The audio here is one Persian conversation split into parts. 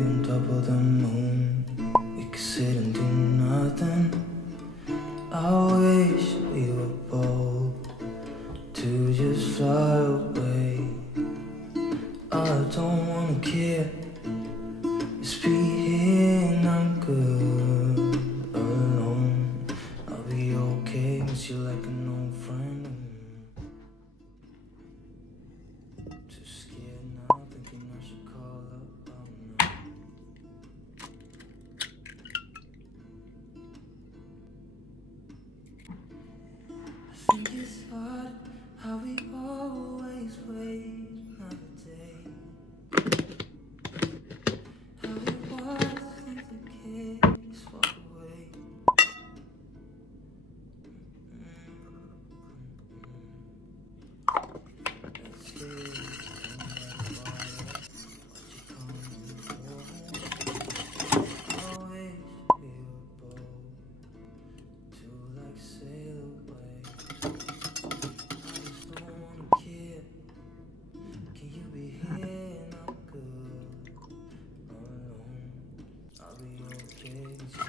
on top of the moon, we could sit and do nothing. I wish we were bold to just fly away. I don't wanna care, just be here and I'm good alone. I'll be okay, miss you like an old friend. Too scared now, thinking I should call up. I think it's hard how we always wait another day. How we watch things the kids walk away. Let's get on that water. Watch it come and go home. I wish we were bold to like sail away. I just don't wanna care. Can you be here and I'm good alone? I'll be okay with you.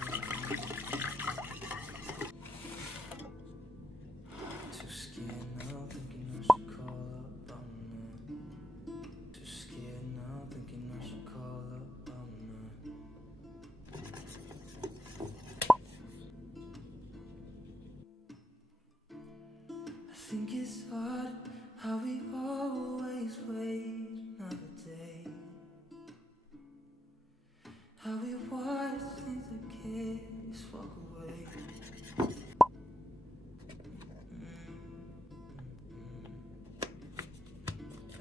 Too scared now, thinking I should call up. I'm not. Too scared now, thinking I should call up. I'm not. I think it's hard how we always wait another day. How we watch things the kids walk away.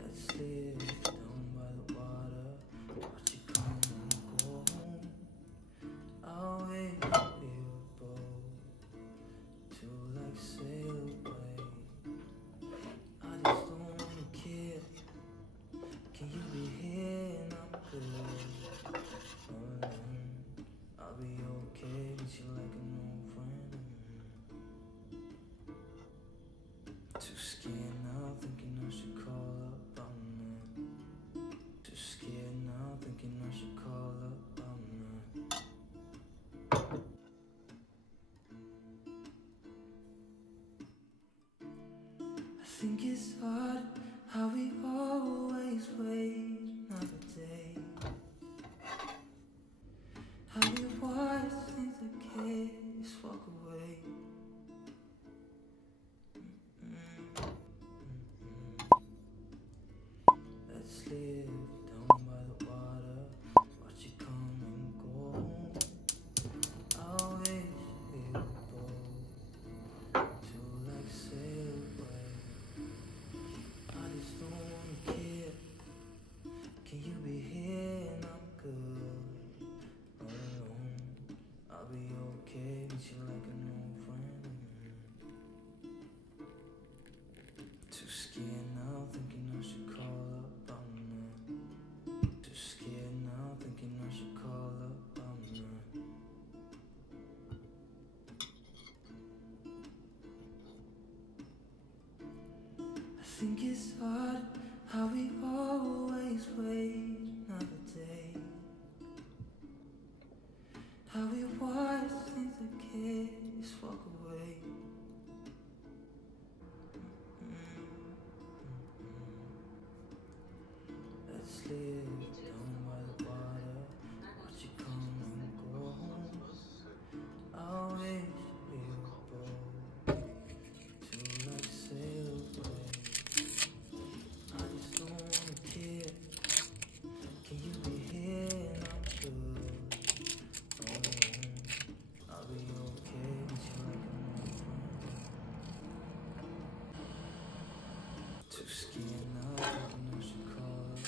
Let's live down by the water, watch it come and go home. I wish we were bold to like sail away. I just don't wanna care. Can you be here and I'm good alone? I'll be okay with you like an old friend. Too scared now, thinking I should call up. I'm not. Too scared now, thinking I should call up. I'm not. I think it's hard how we always wait another day. How we watch things the kids walk away. Let's live down by the water, watch it come and go home. I wish we were bold to like sail away. I just don't wanna care. Can you be here and I'm good alone? I'll be okay with you like an old friend. Too scared now, thinking I should call up. I'm not. Too scared now, thinking I should call up. I'm not. I think it's hard how we always wait another day. How we watch things the kids walk away. Let's live down by the water, watch it come and go home. I wish we were bold to like sail away. I just don't wanna care. Can you be here and I'm good alone? I'll be okay with you like an old friend. Too scared now, thinking I should call up.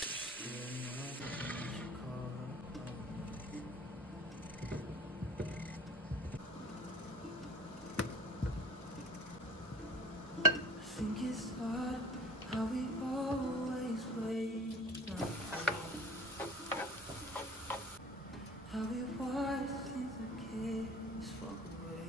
Too scared now, thinking I should call up. I think it's hard how we always wait another day. How we watch things the kids walk away.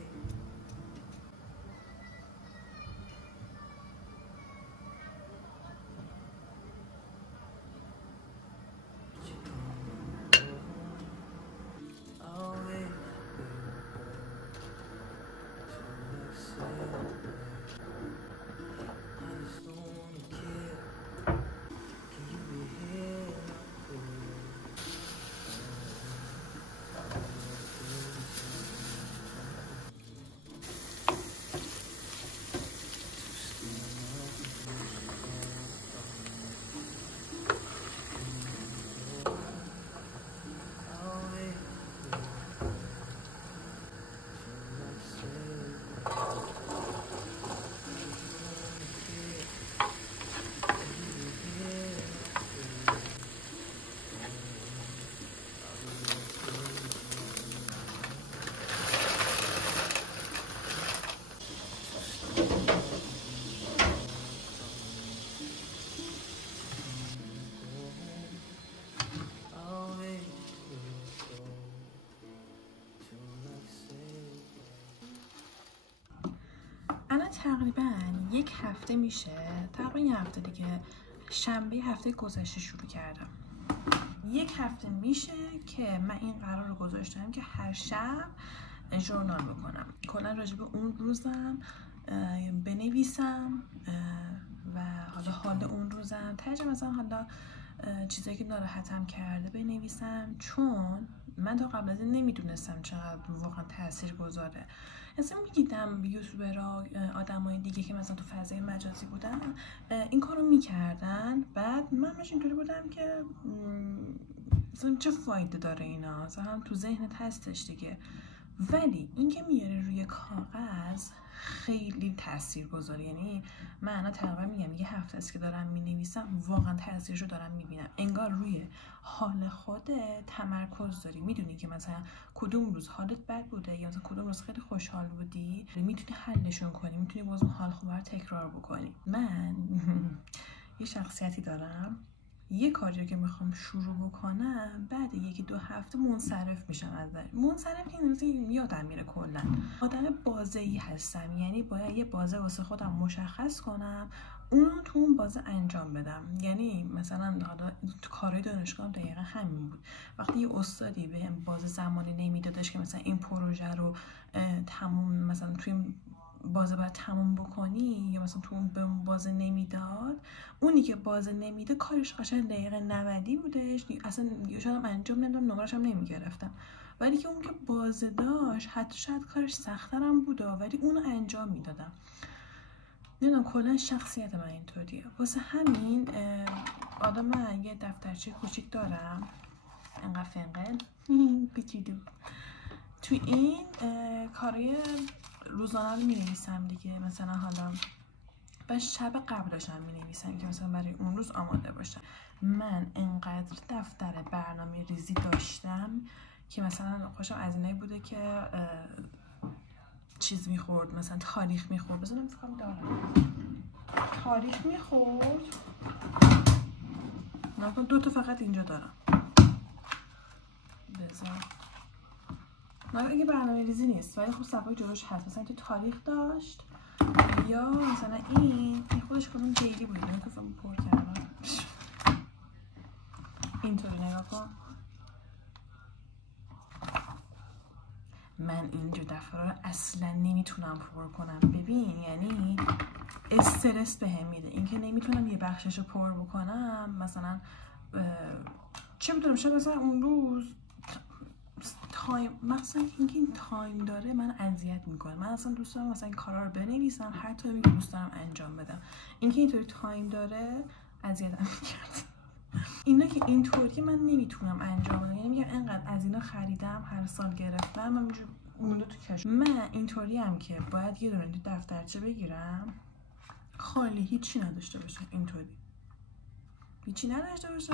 تقریبا 1 هفته میشه، تقریبا 1 هفته دیگه، شنبه هفته گذشته شروع کردم. 1 هفته میشه که من این قرار رو گذاشتم که هر شب ژورنال بکنم، کلا راجع به اون روزم بنویسم و حالا اون روزم مثلا حالا چیزایی که ناراحتم کرده بنویسم، چون من تا قبل از این نمیدونستم چقدر واقعا تاثیر گذاره. اصلا میدیدم یوتیوبرها، آدمای دیگه که مثلا تو فضای مجازی بودن این کارو میکردن، بعد من مش اینطوری بودم که مثلا چه فایده داره اینا، مثلا هم تو ذهنت هستش دیگه، ولی این که میاره روی کاغذ خیلی تاثیرگذاره. یعنی من الان تقریبا میگم 1 هفته است که دارم مینویسم، واقعا تاثیرشو دارم میبینم، انگار روی حال خودت تمرکز داری، میدونی که مثلا کدوم روز حالت بد بوده یا مثلا کدوم روز خیلی خوشحال بودی، میتونی حلشون کنی، میتونی باز حال خوب رو تکرار بکنی. من یه شخصیتی دارم، یه کاری که میخوام شروع بکنم بعد 1-2 هفته منصرف میشم ازش. منصرف که نمیشه، یادم میره کلا. آدم بازه‌ای هستم، یعنی باید یه بازه واسه خودم مشخص کنم، اونو تو اون بازه انجام بدم. یعنی مثلا حالا کارهای دانشگاه دقیقا همین بود. وقتی یه استادی به بازه زمانی نمیدادش که مثلا این پروژه رو تموم مثلا توی بازه باید تموم بکنی، یا مثلا تو اون به بازه نمیداد، اونی که بازه نمیده کارش قشنگ دقیقه 90 بودش، اصلا شاید هم انجام نمیدم، نمرش هم نمیگرفتم. ولی که اون که بازه داشت حتی شاید کارش سخت‌ترم بوده ولی اونو انجام میدادم. نمیدونم، کلا شخصیت من اینطوریه. واسه همین آدم من یه دفترچه کوچیک دارم، انقدر فنقل کوچیدو، تو این کارای روزانه رو می‌نویسم دیگه. مثلا حالا بعد شب قبلش هم می‌نویسم که مثلا برای اون روز آماده باشم. من انقدر دفتر برنامه ریزی داشتم که مثلا خوشم از اینایی بوده که چیز میخورد، مثلا تاریخ میخورد، بذارم فکرم دارم تاریخ میخورد، نکن 2 تا فقط اینجا دارم، بذار نه اگه برنامه ریزی نیست ولی خب صفحه جلوش هست، مثلا تو تاریخ داشت، یا مثلا این خودش کنون دیلی بود، من که فهم پر کردم اینطوری نگاه کن. من اینجا دفتر رو اصلا نمیتونم پر کنم، ببین یعنی استرس بهم میده اینکه نمیتونم یه بخشش رو پر بکنم. مثلا چه میدونم، شاید مثلا اون روز تایم، مثلا اینکه این تایم داره من اذیت میکنه. من اصلا دوست دارم مثلا این کارا رو بنویسم هر تایمی که دوست دارم انجام بدم، اینکه اینطوری تایم داره اذیتم میکرد. اینا که اینطوری من نمیتونم انجام بدم، یعنی میگم انقدر از اینا خریدم هر سال گرفتم، من اینجوری مونده تو کش. من اینطوری هم که باید یه دونه دفترچه بگیرم خالی، هیچی نداشته باشه، اینطوری هیچی نداشته باشه،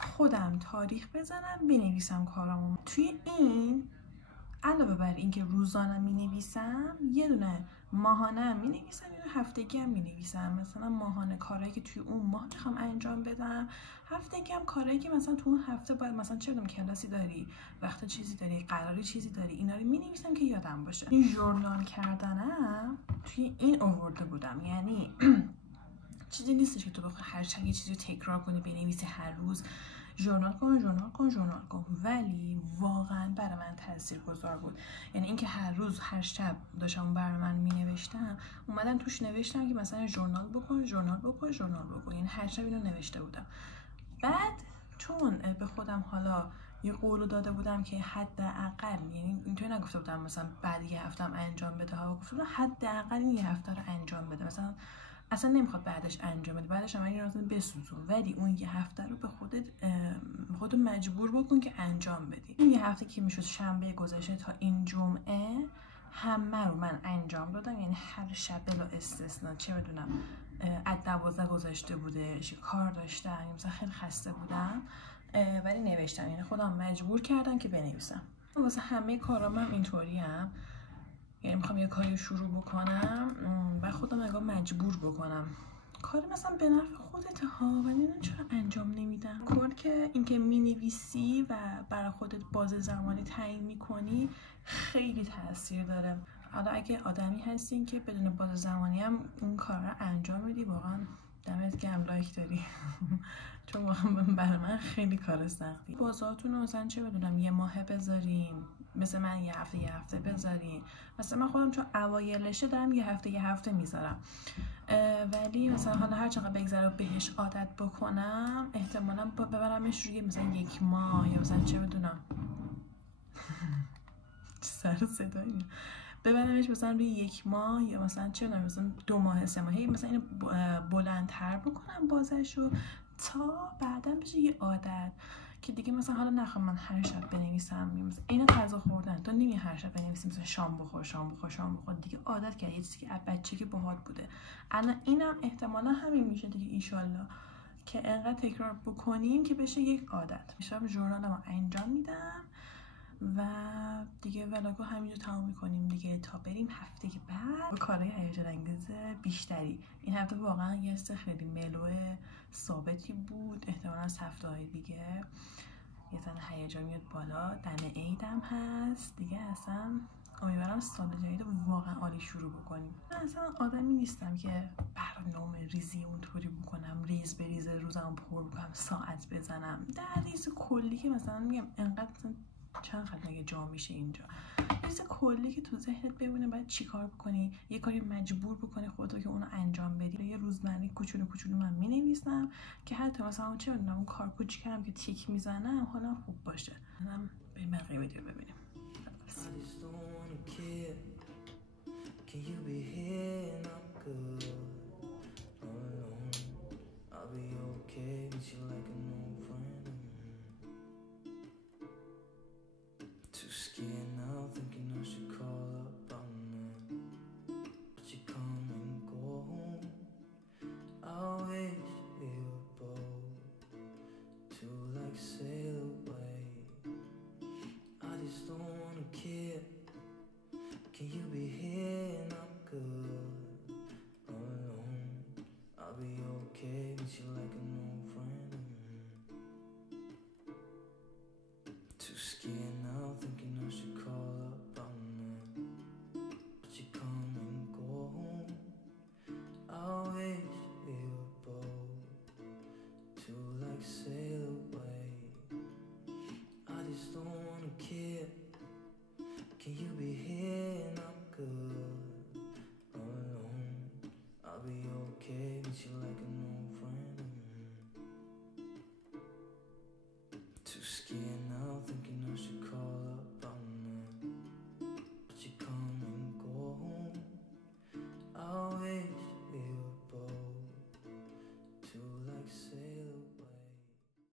خودم تاریخ بزنم بنویسم کارامو. توی این علاوه بر اینکه روزانه مینویسم، یه دونه ماهانه هم مینویسم، یه دونه هفتگی هم مینویسم. مثلا ماهانه کارهایی که توی اون ماه میخوام انجام بدم، هفتگی هم کارهایی که مثلا تو اون هفته باید مثلا چه بدونم کلاسی داری، وقت چیزی داری، قراری چیزی داری، اینا رو مینویسم که یادم باشه. این ژورنال کردنم توی این آورده بودم، یعنی چیزی نیستش که تو بخوای هر شب یه چیزی رو تکرار کنی بنویسی هر روز ژورنال کن، ولی واقعا برای من تاثیرگذار بود. یعنی اینکه هر روز هر شب داشتم برای من مینوشتم، اومدم توش نوشتم که مثلا ژورنال بکن، یعنی هر شب اینو نوشته بودم. بعد چون به خودم حالا یه قولو داده بودم که حداقل، یعنی اینطوری نگفته بودم مثلا بعد یه هفتم انجام بده ها، گفتم حداقل این یه هفته رو انجام بده، مثلا اصلا نمیخواد بعدش انجام بده، بعدش هم این رو بسوزون، ولی اون یه هفته رو به خودت مجبور بکن که انجام بدی. این یه هفته که میشد شنبه گذشته تا این جمعه همه رو من انجام دادم، یعنی هر شب بلا استثنا، چه بدونم از 12 گذشته بودش، کار داشتم، مثلا خیلی خسته بودم ولی نوشتم، یعنی خودم مجبور کردم که بنویسم. واسه همه کارام هم اینطوریم، یعنی میخوام یه کاری شروع بکنم و خودم نگاه مجبور بکنم، کاری مثلا به نفع خودت ها، ولی من چرا انجام نمیدم. کار که اینکه مینویسی و برای خودت باز زمانی تعیین میکنی خیلی تاثیر داره. حالا اگه آدمی هستین که بدون باز زمانی هم اون کار رو انجام میدی، واقعا دمت گرم، لایک داری. چون واقعا برای من خیلی کار سختی. بازاتون رو مثلا چه بدونم یه ماه بذارین، مثل من یه هفته بذارین. مثلا من خودم چون اوایلشه دارم یه هفته میذارم، ولی مثلا حالا هر چقدر بگذره و بهش عادت بکنم احتمالا ببرمش روی مثلا 1 ماه، یا مثلا چه بدونم سر صدایی ببرمش مثلا روی 1 ماه، یا مثلا چه بدونم مثلا 2 ماه 3 ماه، مثلا اینو بلندتر بکنم بازشو تا بعدا بشه یه عادت که دیگه مثلا حالا نخوام من هر شب بنویسم مثلا اینو غذا خوردن، تو نمی هر شب بنویسی مثلا شام بخور دیگه عادت کردی، یه چیزی که از بچگی که باهات بوده. الان اینم احتمالا همین میشه دیگه ایشالله، که انقدر تکرار بکنیم که بشه یک عادت. میشم ژورنالمو انجام میدم و دیگه ولاگو همینجا تمام میکنیم دیگه تا بریم هفته که بعد با کارهای هیجان انگیز بیشتری. این هفته واقعا یه خیلی ملو ثابتی بود، احتمالا از هفته‌های دیگه یه ذره هیجان میاد بالا. دم عیدم هست دیگه، اصلا امیدوارم سال جدید واقعا عالی شروع بکنیم. من اصلا آدمی نیستم که برنامه ریزی اونطوری بکنم، ریز به ریز روزم پر بکنم، ساعت بزنم در ریز کلی که مثلا میگم انقدر مثلا چند خط مگه جا میشه اینجا. ریز کلی که تو ذهنت ببینه باید چی کار بکنی، یه کاری مجبور بکنی خودتو که اونو انجام بدی. یه روزمره کوچولو من مینویسم که حتی مثلا چه میدونم اون کار کوچیکم که تیک میزنم حالا خوب باشه. منم به بقیه ویدیو ببینیم. Can you be here and I'm good alone? I'll be okay with you like an old friend. Too scared now, thinking I should call up on them. But you come and go home. I wish we were both to like sail away. I just don't wanna care. Can you be here and I'm good alone? I'll be okay with you like an old friend. Too scared now, thinking I should call up on them. But you come and go home. I wish we were both to like sail away. I just don't wanna care. Can you be here and I'm good alone? I'll be okay with you like an old friend. Too scared